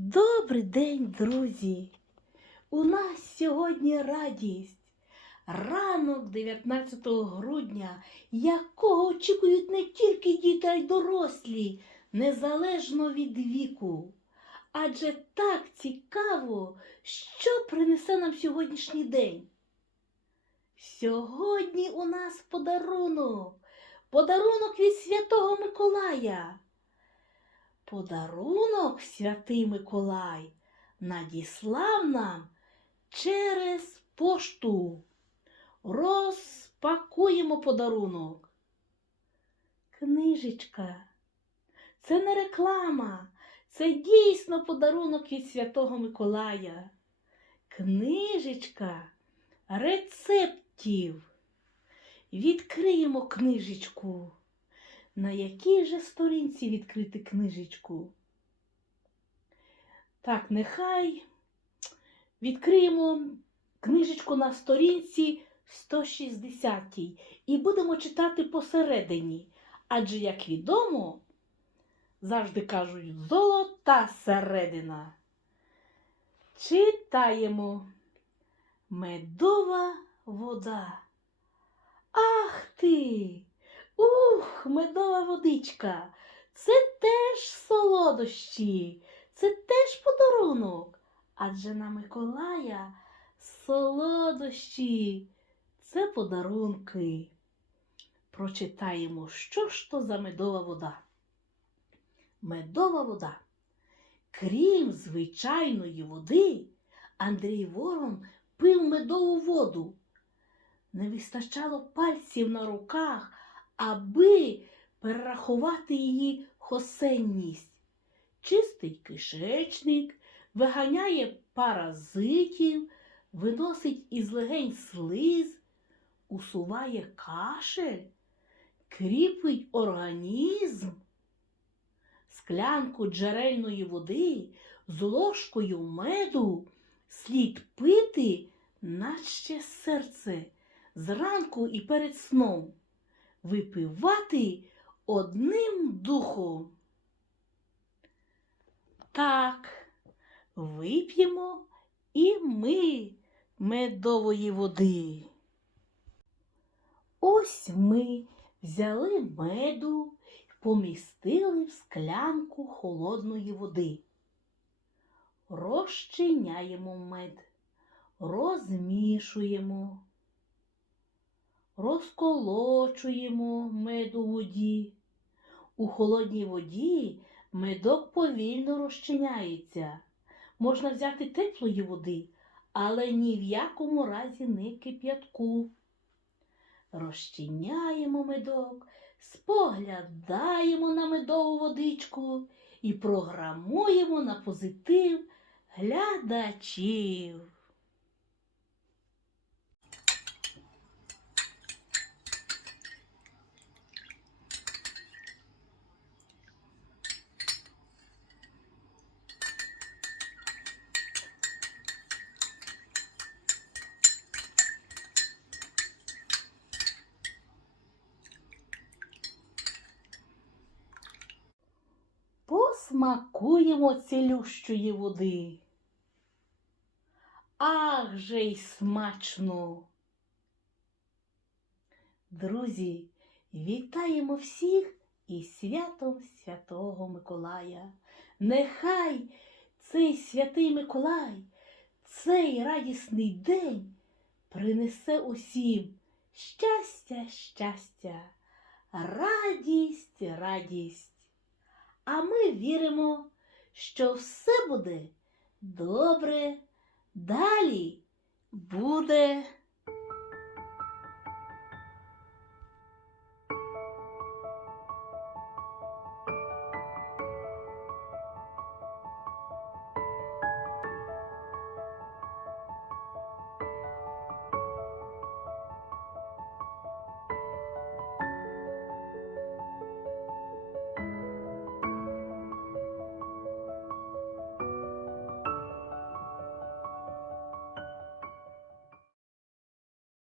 Добрий день, друзі! У нас сьогодні радість. Ранок 19 грудня, якого очікують не тільки діти, а й дорослі, незалежно від віку. Адже так цікаво, що принесе нам сьогоднішній день. Сьогодні у нас подарунок. Подарунок від Святого Миколая. Подарунок святий Миколай надіслав нам через пошту. Розпакуємо подарунок. Книжечка. Це не реклама, це дійсно подарунок від Святого Миколая. Книжечка рецептів. Відкриємо книжечку. На якій же сторінці відкрити книжечку? Так, нехай відкриємо книжечку на сторінці 160 і будемо читати посередині. Адже, як відомо, завжди кажуть золота середина. Читаємо медова вода. Ах ти! Ух, медова водичка. Це теж солодощі, це теж подарунок. Адже на Миколая солодощі це подарунки. Прочитаємо, що ж то за медова вода. Медова вода. Крім звичайної води, Андрій Ворон пив медову воду. Не вистачало пальців на руках, аби перерахувати її хосенність. Чистить кишечник, виганяє паразитів, виносить із легень слиз, усуває кашель, кріпить організм. Склянку джерельної води з ложкою меду слід пити, наче серце, зранку і перед сном випивати одним духом. Так, вип'ємо і ми медової води. Ось ми взяли меду і помістили в склянку холодної води. Розчиняємо мед, розмішуємо розколочуємо мед у воді. У холодній воді медок повільно розчиняється. Можна взяти теплої води, але ні в якому разі не кип'ятку. Розчиняємо медок, споглядаємо на медову водичку і програмуємо на позитив глядачів. Посмакуємо цілющої води. Ах же й смачно! Друзі, вітаємо всіх із святом Святого Миколая. Нехай цей святий Миколай, цей радісний день принесе усім щастя, щастя, радість, радість. А ми віримо, що все буде добре, далі буде